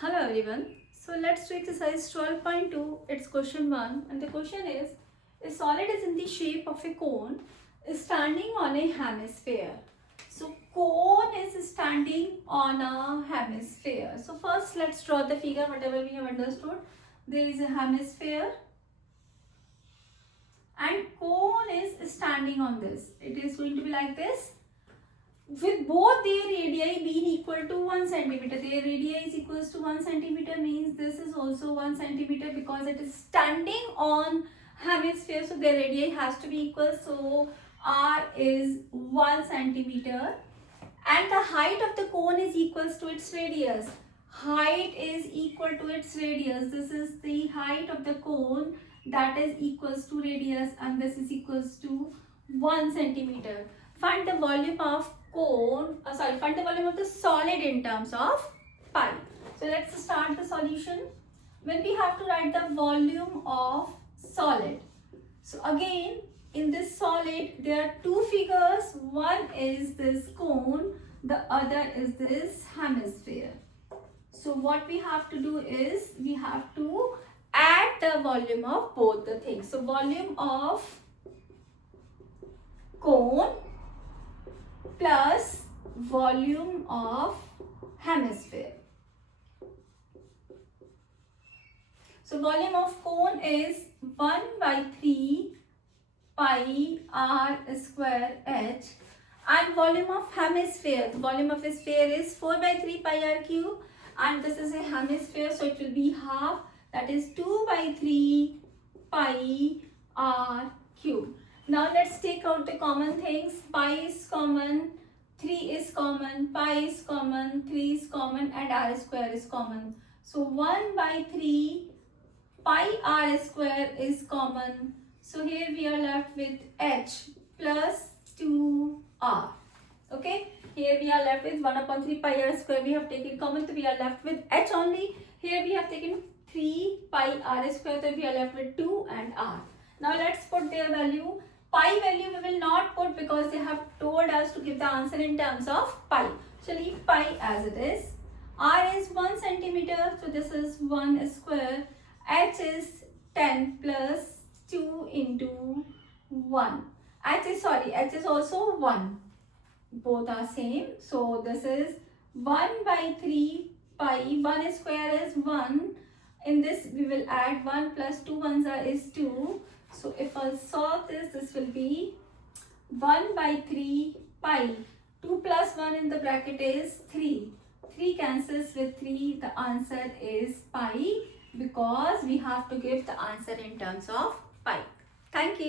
Hello everyone. So let's do exercise 12.2. It's question 1 and the question is, a solid is in the shape of a cone is standing on a hemisphere. So cone is standing on a hemisphere. So first let's draw the figure, whatever we have understood. There is a hemisphere and cone is standing on this. It is going to be like this. With both their radii being equal to 1 centimeter, their radii is equals to 1 centimeter means this is also 1 centimeter because it is standing on hemisphere, so their radii has to be equal. So r is 1 centimeter and the height of the cone is equals to its radius. Height is equal to its radius. This is the height of the cone, that is equals to radius, and this is equals to 1 centimeter. Find the volume of find the volume of the solid in terms of pi. So let's start the solution. When we have to write the volume of solid, so again in this solid there are two figures. One is this cone, the other is this hemisphere. So what we have to do is we have to add the volume of both the things. So volume of cone plus volume of hemisphere. So volume of cone is 1 by 3 pi r square h, and volume of hemisphere, the volume of a sphere is 4 by 3 pi r cube, and this is a hemisphere, so it will be half, that is 2 by 3 pi r cube. Now let's take out the common things. Pi is common, 3 is common, pi is common, 3 is common, and r square is common. So 1 by 3 pi r square is common. So here we are left with h plus 2r. Okay, here we are left with 1 upon 3 pi r square. We have taken common, so we are left with h only. Here we have taken 3 pi r square, so we are left with 2 and r. Now let's put their value. Pi value we will not put because they have told us to give the answer in terms of pi. So leave pi as it is. R is 1 centimeter, so this is 1 square. H is 10 plus 2 into 1. H is also 1. Both are same. So this is 1 by 3 pi. 1 square is 1. In this we will add 1 plus 2 ones is 2. So if I solve this, this will be 1 by 3 pi. 2 plus 1 in the bracket is 3. 3 cancels with 3. The answer is pi because we have to give the answer in terms of pi. Thank you.